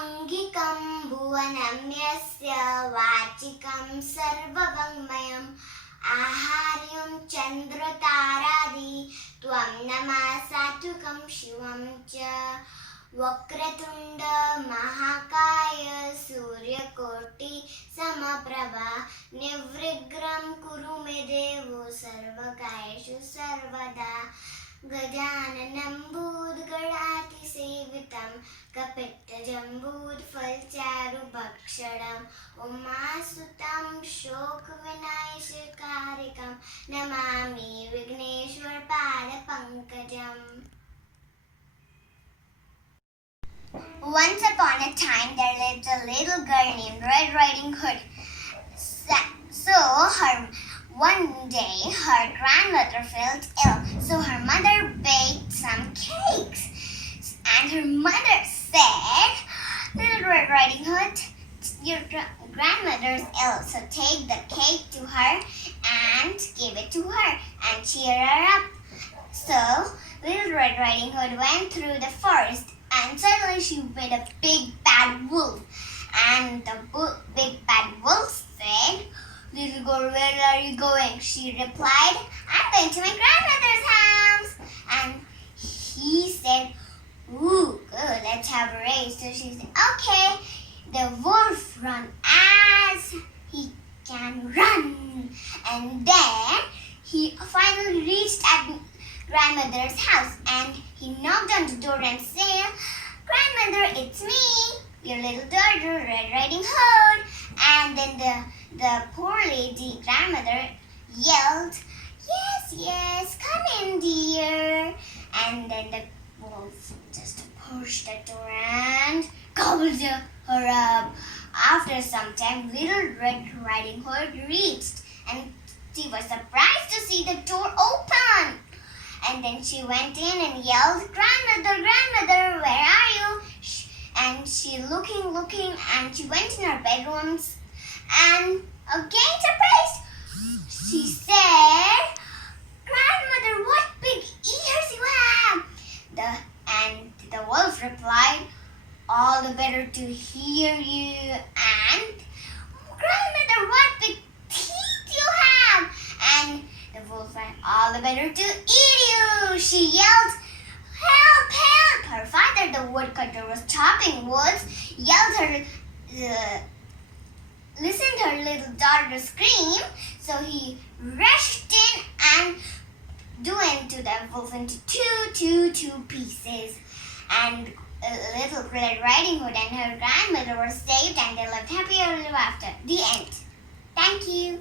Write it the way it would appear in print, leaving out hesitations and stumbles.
आङ्गिकं भुवनं यस्य वाचिकं सर्ववाङ्मयम् आहार्यं चन्द्रतारादि त्वं नमः सात्विकं शिवं च वक्रतुण्ड महाकाय सूर्यकोटि समप्रभा निर्विघ्नं कुरु मे देवो सर्वकार्येषु सर्वदा गजाननं भूतगणातिसेवितं कपित्तजम्बूफलचारुभक्षणम् उमासुतं शोकविनाशकारिकं Namami विघ्नेश्वरपादपङ्कजम्. Once upon a time there lived a little girl named Red Riding Hood. One day her grandmother felt ill, so her mother baked some cakes. And her mother said, "Little Red Riding Hood, your grandmother's ill, so take the cake to her and give it to her and cheer her up." So Little Red Riding Hood went through the forest, and suddenly she met a big bad wolf. And the big bad wolf said, "Little girl, where are you going?" She replied, "I'm going to my grandmother's house." And he said, "Ooh, good, let's have a race." So she said, "Okay." The wolf ran as he can run. And then he finally reached at grandmother's house, and he knocked on the door and said, "Grandmother, it's me, your little daughter, Red Riding Hood." And then the poor lady grandmother yelled, "Yes, yes, come in, dear." And then the wolf just pushed the door and gobbled her up. After some time, Little Red Riding Hood reached, and she was surprised to see the door open. And then she went in and yelled, "Grandmother, grandmother, where are you?" And she looking, and she went in her bedrooms, and again surprised, she said, "Grandmother, what big ears you have!" And the wolf replied, "All the better to hear you." And, "Grandmother, what big teeth you have!" And the wolf went, "All the better to eat you." She yelled, "Help, help!" Her father, the woodcutter, was chopping woods, listened to her little daughter scream, so he rushed in and into the wolf into two pieces. And Little Red Riding Hood and her grandmother were saved, and they lived happy ever after. The end. Thank you.